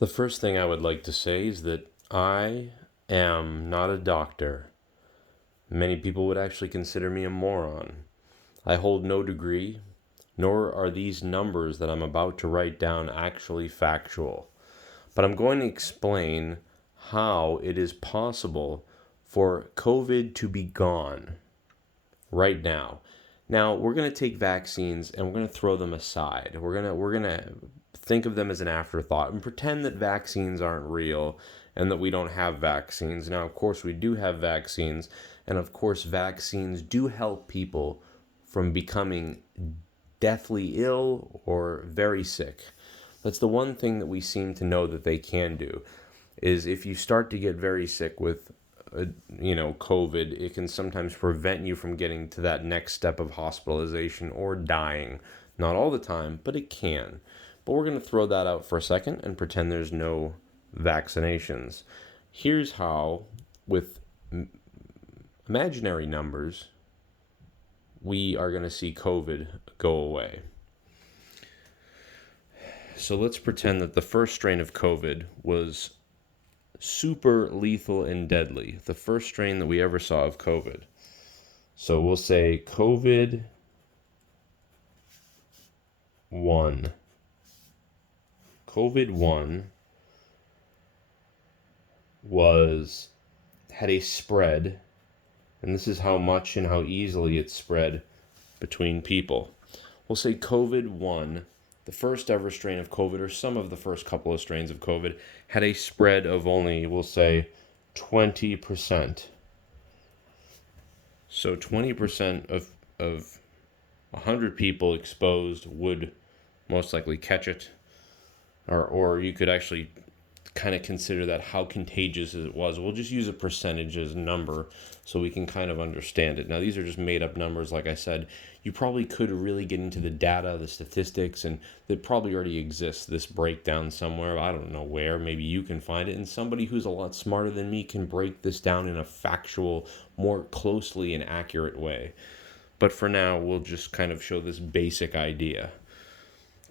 The first thing I would like to say is that I am not a doctor. Many people would actually consider me a moron. I hold no degree, nor are these numbers that I'm about to write down actually factual. But I'm going to explain how it is possible for COVID to be gone right now. Now, we're going to take vaccines and we're going to throw them aside. We're going to think of them as an afterthought and pretend that vaccines aren't real and that we don't have vaccines. Now, of course, we do have vaccines, and of course, vaccines do help people from becoming deathly ill or very sick. That's the one thing that we seem to know that they can do, is if you start to get very sick with COVID, it can sometimes prevent you from getting to that next step of hospitalization or dying. Not all the time, but it can. But we're going to throw that out for a second and pretend there's no vaccinations. Here's how, with imaginary numbers, we are going to see COVID go away. So let's pretend that the first strain of COVID was super lethal and deadly. The first strain that we ever saw of COVID. So we'll say COVID 1. COVID 1 had a spread, and this is how much and how easily it spread between people. We'll say COVID 1, the first ever strain of COVID, or some of the first couple of strains of COVID, had a spread of only, we'll say, 20%. So 20% of 100 people exposed would most likely catch it. Or you could actually kind of consider that how contagious it was. We'll just use a percentage as a number so we can kind of understand it. Now, these are just made up numbers. Like I said, you probably could really get into the data, the statistics, and that probably already exists, this breakdown somewhere. I don't know where. Maybe you can find it, and somebody who's a lot smarter than me can break this down in a factual, more closely and accurate way. But for now, we'll just kind of show this basic idea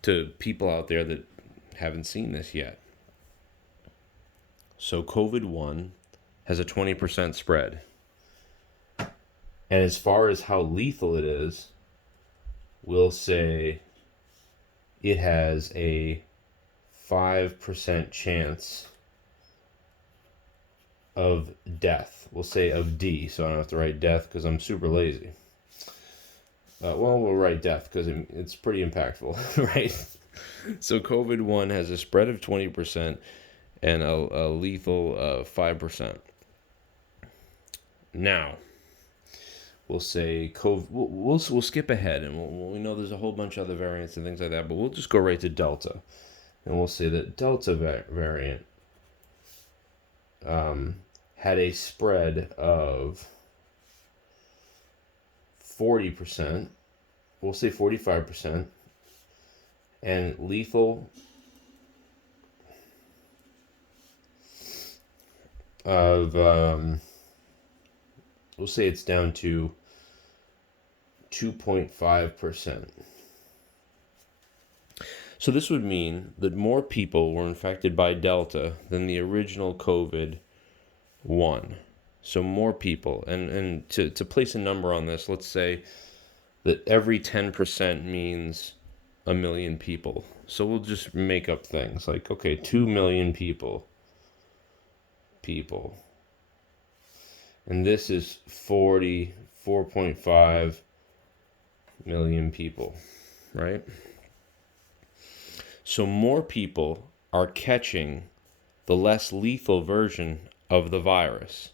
to people out there that haven't seen this yet. So COVID 1 has a 20% spread. And as far as how lethal it is, we'll say it has a 5% chance of death. We'll say of D, so I don't have to write death because I'm super lazy. We'll write death because it's pretty impactful, right? So COVID 1 has a spread of 20% and a lethal 5%. Now, we'll say COVID. We'll skip ahead, and we know there's a whole bunch of other variants and things like that, but we'll just go right to Delta, and we'll say that Delta variant had a spread of 40%. We'll say 45%, and lethal of we'll say it's down to 2.5%. So this would mean that more people were infected by Delta than the original COVID 1. So more people. And to place a number on this, let's say that every 10% means 1 million people. So we'll just make up things like, okay, 2 million people. And this is 4.5 million people, right? So more people are catching the less lethal version of the virus.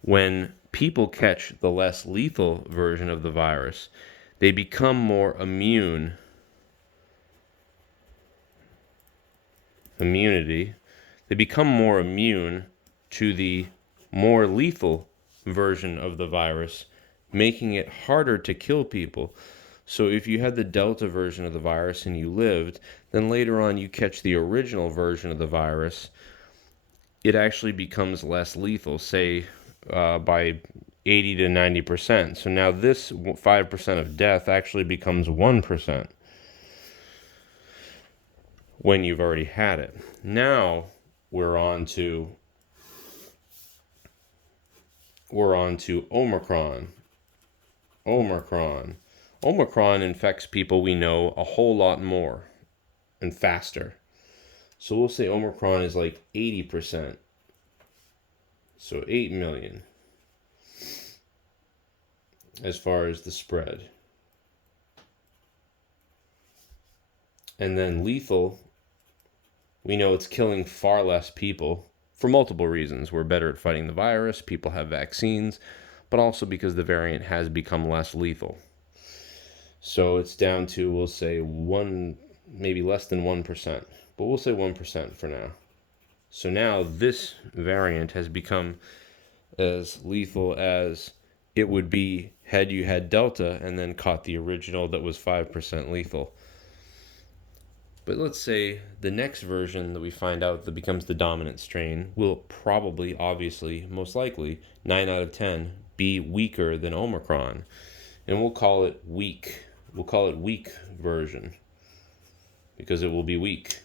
When people catch the less lethal version of the virus, they become more immunity. They become more immune to the more lethal version of the virus, making it harder to kill people. So if you had the Delta version of the virus and you lived, then later on you catch the original version of the virus, it actually becomes less lethal, say by 80 to 90%. So now this 5% of death actually becomes 1%. when you've already had it. Now we're on to Omicron. Omicron infects people we know a whole lot more and faster. So we'll say Omicron is like 80%. So 8 million as far as the spread. And then lethal, we know it's killing far less people for multiple reasons. We're better at fighting the virus, people have vaccines, but also because the variant has become less lethal. So it's down to, we'll say, maybe less than 1%, but we'll say 1% for now. So now this variant has become as lethal as it would be had you had Delta and then caught the original that was 5% lethal. But let's say the next version that we find out that becomes the dominant strain will probably, obviously, most likely, 9 out of 10, be weaker than Omicron. And we'll call it weak. We'll call it weak version because it will be weak.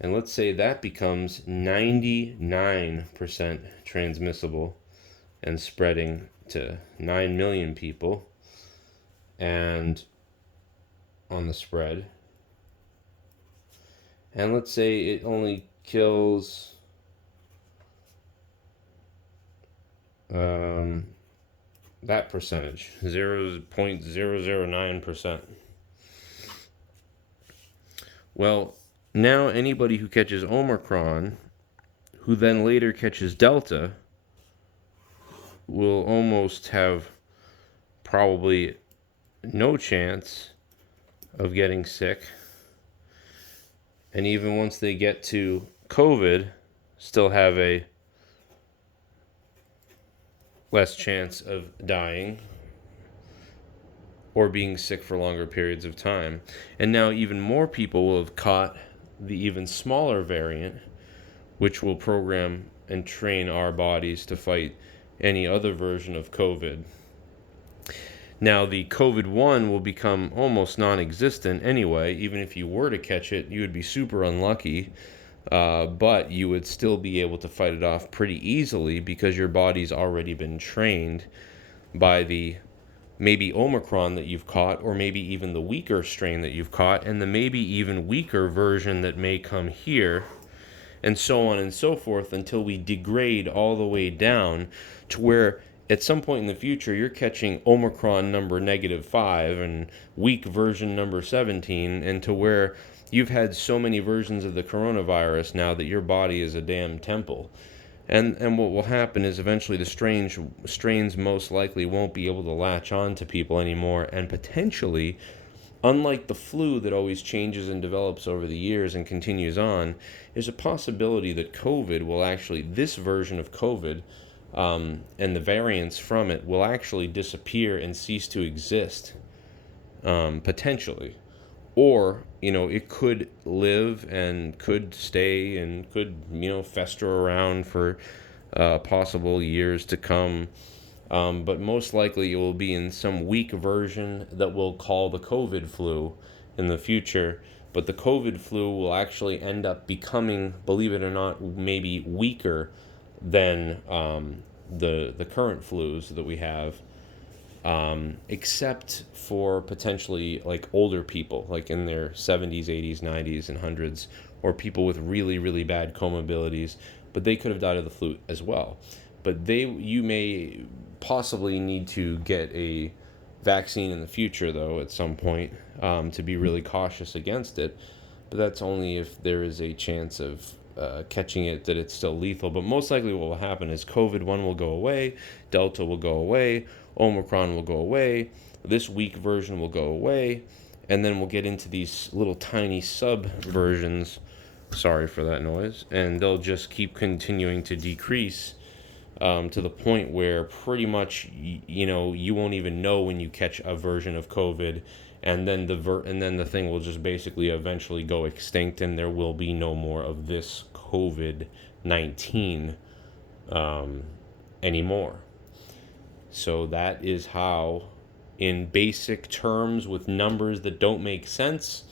And let's say that becomes 99% transmissible and spreading to 9 million people and on the spread. And let's say it only kills that percentage, 0.009%. Well, now anybody who catches Omicron, who then later catches Delta, will almost have probably no chance of getting sick. And even once they get to COVID, still have a less chance of dying or being sick for longer periods of time. And now even more people will have caught the even smaller variant, which will program and train our bodies to fight any other version of COVID. Now, the COVID-1 will become almost non-existent anyway. Even if you were to catch it, you would be super unlucky, but you would still be able to fight it off pretty easily because your body's already been trained by the maybe Omicron that you've caught, or maybe even the weaker strain that you've caught, and the maybe even weaker version that may come here, and so on and so forth, until we degrade all the way down to where at some point in the future you're catching Omicron number -5 and weak version number 17, and to where you've had so many versions of the coronavirus now that your body is a damn temple. And what will happen is eventually the strains most likely won't be able to latch on to people anymore, and potentially, unlike the flu that always changes and develops over the years and continues on, there's a possibility that COVID will actually, this version of COVID, and the variants from it will actually disappear and cease to exist, potentially. Or, it could live and could stay and could, fester around for possible years to come. But most likely it will be in some weak version that we'll call the COVID flu in the future. But the COVID flu will actually end up becoming, believe it or not, maybe weaker than the current flus that we have. Except for potentially like older people, like in their 70s, 80s, 90s, and 100s, or people with really, really bad comorbidities, but they could have died of the flu as well. But you may possibly need to get a vaccine in the future, though, at some point, to be really cautious against it. But that's only if there is a chance of catching it that it's still lethal. But most likely what will happen is COVID-1 will go away, Delta will go away, Omicron will go away, this weak version will go away, and then we'll get into these little tiny sub versions, sorry for that noise, and they'll just keep continuing to decrease to the point where pretty much you won't even know when you catch a version of COVID, and then the thing will just basically eventually go extinct, and there will be no more of this COVID-19 anymore. So that is how, in basic terms with numbers that don't make sense,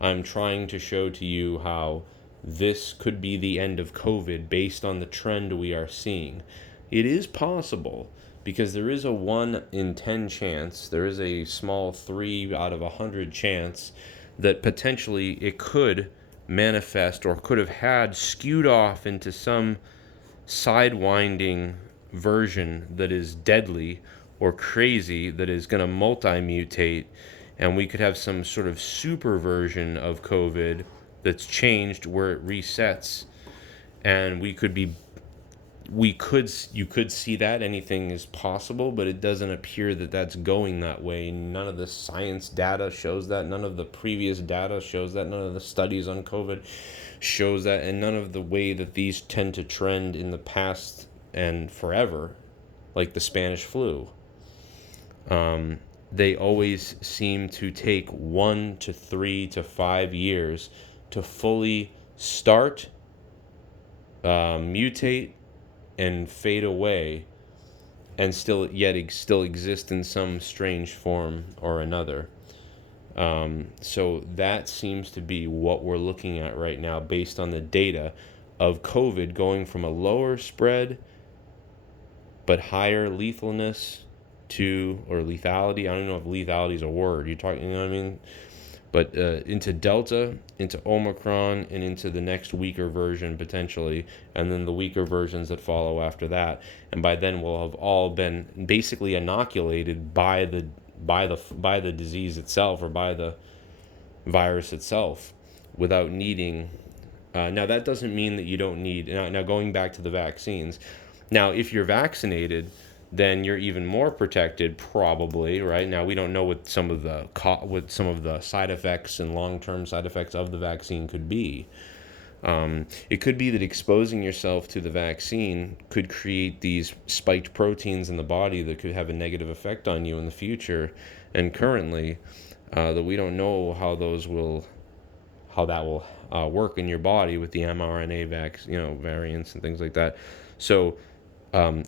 I'm trying to show to you how this could be the end of COVID based on the trend we are seeing. It is possible because there is a 1 in 10 chance, there is a small 3 out of 100 chance that potentially it could manifest or could have had skewed off into some sidewinding version that is deadly or crazy that is going to multi-mutate, and we could have some sort of super version of COVID that's changed where it resets, and you could see that anything is possible, but it doesn't appear that that's going that way. None of the science data shows that, none of the previous data shows that, none of the studies on COVID shows that, and none of the way that these tend to trend in the past and forever, like the Spanish flu. They always seem to take 1 to 3 to 5 years to fully start, mutate, and fade away, and still exist in some strange form or another. So that seems to be what we're looking at right now based on the data of COVID going from a lower spread but higher lethalness or lethality. I don't know if lethality is a word. You're talking, you know what I mean? But into Delta, into Omicron, and into the next weaker version potentially, and then the weaker versions that follow after that. And by then we'll have all been basically inoculated by the disease itself, or by the virus itself, without needing. Now that doesn't mean that you don't need. Now going back to the vaccines. Now if you're vaccinated, then you're even more protected, probably, right? Now we don't know what some of the side effects and long-term side effects of the vaccine could be. It could be that exposing yourself to the vaccine could create these spiked proteins in the body that could have a negative effect on you in the future, and currently, that we don't know how that will work in your body with the mRNA variants and things like that. So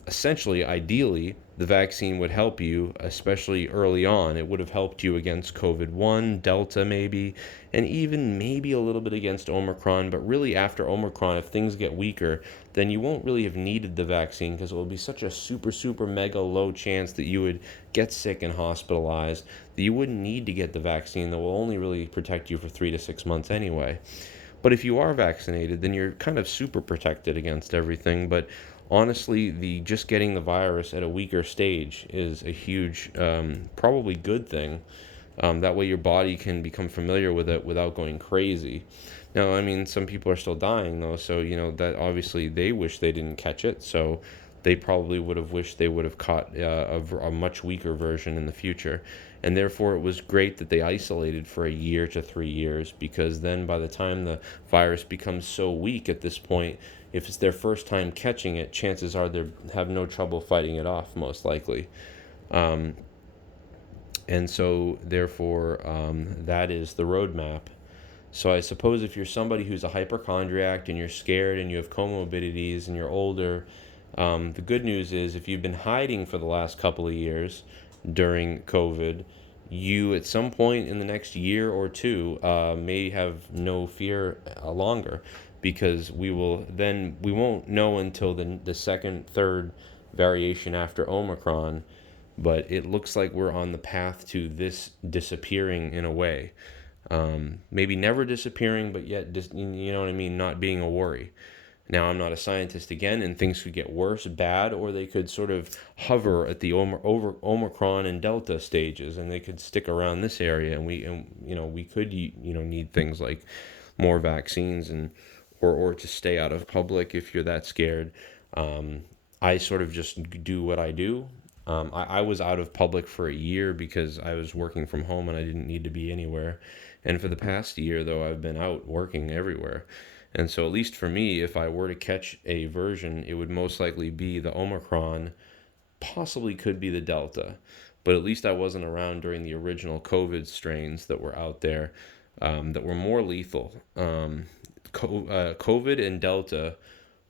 essentially, ideally, the vaccine would help you, especially early on. It would have helped you against COVID-1, Delta maybe, and even maybe a little bit against Omicron. But really, after Omicron, if things get weaker, then you won't really have needed the vaccine, because it will be such a super, super mega low chance that you would get sick and hospitalized that you wouldn't need to get the vaccine. That will only really protect you for 3 to 6 months anyway. But if you are vaccinated, then you're kind of super protected against everything. But honestly, the just getting the virus at a weaker stage is a huge, probably good thing. That way your body can become familiar with it without going crazy. Now, I mean, some people are still dying though, so that obviously they wish they didn't catch it. So they probably would have wished they would have caught a much weaker version in the future. And therefore, it was great that they isolated for a year to 3 years, because then by the time the virus becomes so weak at this point, if it's their first time catching it, chances are they have no trouble fighting it off, most likely. And so, therefore, that is the roadmap. So I suppose if you're somebody who's a hypochondriac and you're scared and you have comorbidities and you're older, the good news is if you've been hiding for the last couple of years during COVID, you at some point in the next year or two may have no fear longer, because we won't know until the second, third variation after Omicron, but it looks like we're on the path to this disappearing in a way. Maybe never disappearing, but yet, you know what I mean, not being a worry. Now, I'm not a scientist again, and things could get worse, bad, or they could sort of hover at the Omicron and Delta stages, and they could stick around this area, and we could need things like more vaccines or to stay out of public if you're that scared. I sort of just do what I do. I was out of public for a year because I was working from home and I didn't need to be anywhere. And for the past year, though, I've been out working everywhere. And so, at least for me, if I were to catch a version, it would most likely be the Omicron, possibly could be the Delta. But at least I wasn't around during the original COVID strains that were out there, that were more lethal. COVID and Delta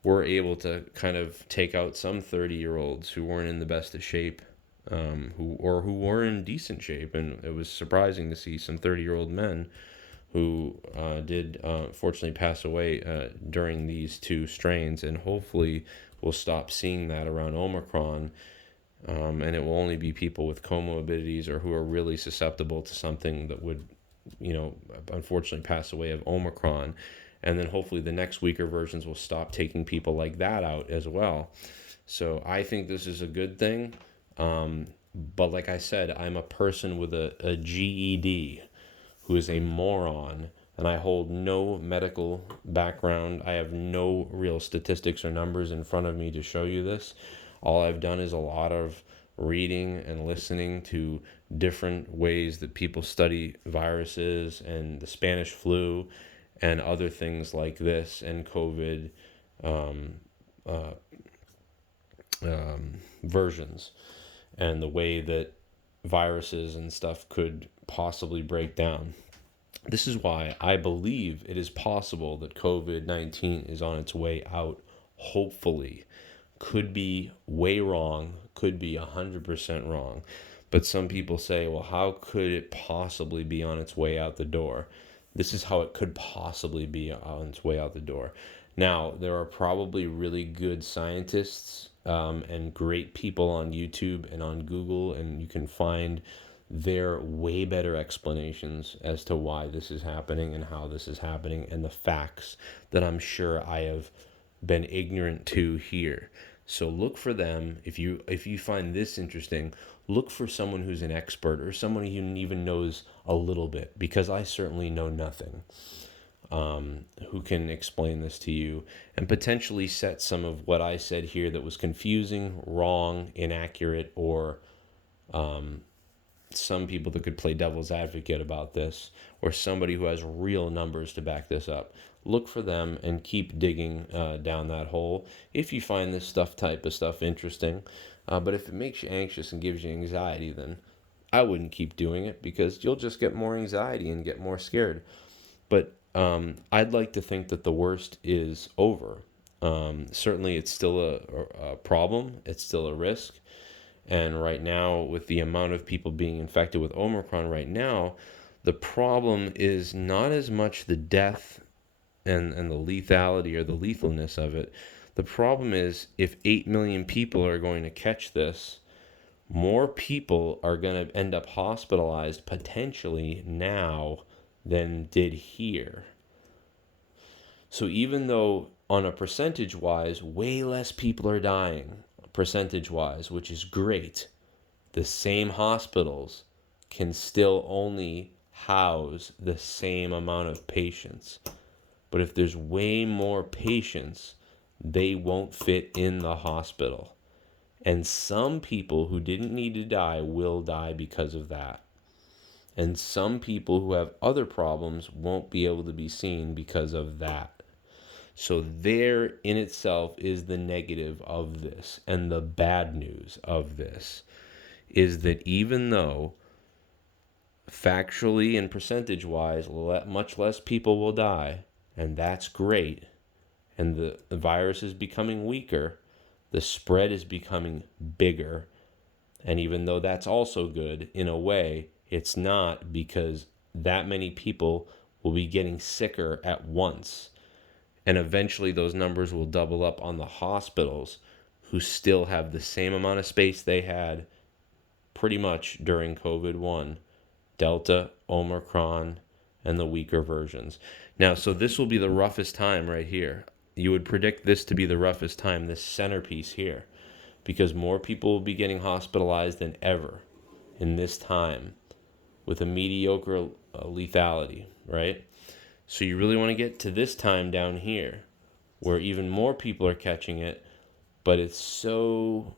were able to kind of take out some 30-year-olds who weren't in the best of shape, who were in decent shape. And it was surprising to see some 30-year-old men who did fortunately pass away during these two strains, and hopefully we'll stop seeing that around Omicron, and it will only be people with comorbidities or who are really susceptible to something that would, unfortunately pass away of Omicron. And then hopefully the next weaker versions will stop taking people like that out as well. So I think this is a good thing. But like I said, I'm a person with a GED who is a moron, and I hold no medical background. I have no real statistics or numbers in front of me to show you this. All I've done is a lot of reading and listening to different ways that people study viruses and the Spanish flu and other things like this and COVID um, uh, versions, and the way that viruses and stuff could possibly break down. This is why I believe it is possible that COVID-19 is on its way out, hopefully. Could be way wrong, could be 100% wrong. But some people say, well, how could it possibly be on its way out the door? This is how it could possibly be on its way out the door. Now, there are probably really good scientists and great people on YouTube and on Google, and you can find their way better explanations as to why this is happening and how this is happening, and the facts that I'm sure I have been ignorant to here. So look for them. If you find this interesting, look for someone who's an expert or someone who even knows a little bit, because I certainly know nothing, who can explain this to you and potentially set some of what I said here that was confusing, wrong, inaccurate, or some people that could play devil's advocate about this, or somebody who has real numbers to back this up. Look for them and keep digging down that hole if you find this type of stuff interesting. But if it makes you anxious and gives you anxiety, then I wouldn't keep doing it, because you'll just get more anxiety and get more scared. But I'd like to think that the worst is over. Certainly, it's still a problem. It's still a risk. And right now, with the amount of people being infected with Omicron right now, the problem is not as much the death and the lethality or the lethalness of it. The problem is, if 8 million people are going to catch this, more people are going to end up hospitalized potentially now than did here. So even though on a percentage wise, way less people are dying percentage wise, which is great, the same hospitals can still only house the same amount of patients. But if there's way more patients, they won't fit in the hospital. And some people who didn't need to die will die because of that. And some people who have other problems won't be able to be seen because of that. So there in itself is the negative of this. And the bad news of this is that even though factually and percentage wise much less people will die, and that's great, and the virus is becoming weaker, the spread is becoming bigger. And even though that's also good in a way, it's not, because that many people will be getting sicker at once. And eventually those numbers will double up on the hospitals, who still have the same amount of space they had pretty much during COVID-1, Delta, Omicron, and the weaker versions. Now, so this will be the roughest time right here. You would predict this to be the roughest time, this centerpiece here, because more people will be getting hospitalized than ever in this time with a mediocre lethality, right? So you really want to get to this time down here where even more people are catching it, but it's so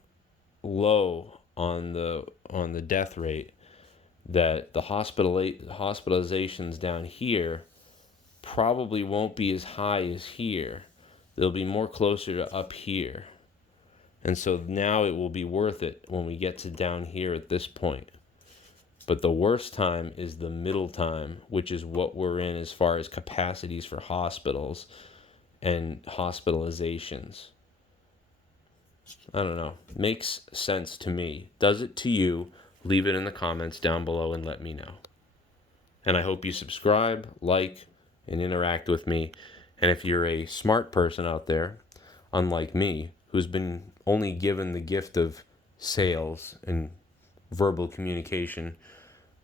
low on the death rate that the hospitalizations down here probably won't be as high as here. They'll be more closer to up here. And so now it will be worth it when we get to down here at this point. But the worst time is the middle time, which is what we're in as far as capacities for hospitals and hospitalizations. I don't know. Makes sense to me. Does it to you? Leave it in the comments down below and let me know. And I hope you subscribe, like, and interact with me. And if you're a smart person out there, unlike me, who's been only given the gift of sales and verbal communication,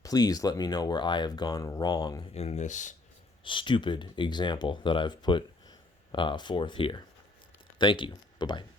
please let me know where I have gone wrong in this stupid example that I've put forth here. Thank you. Bye-bye.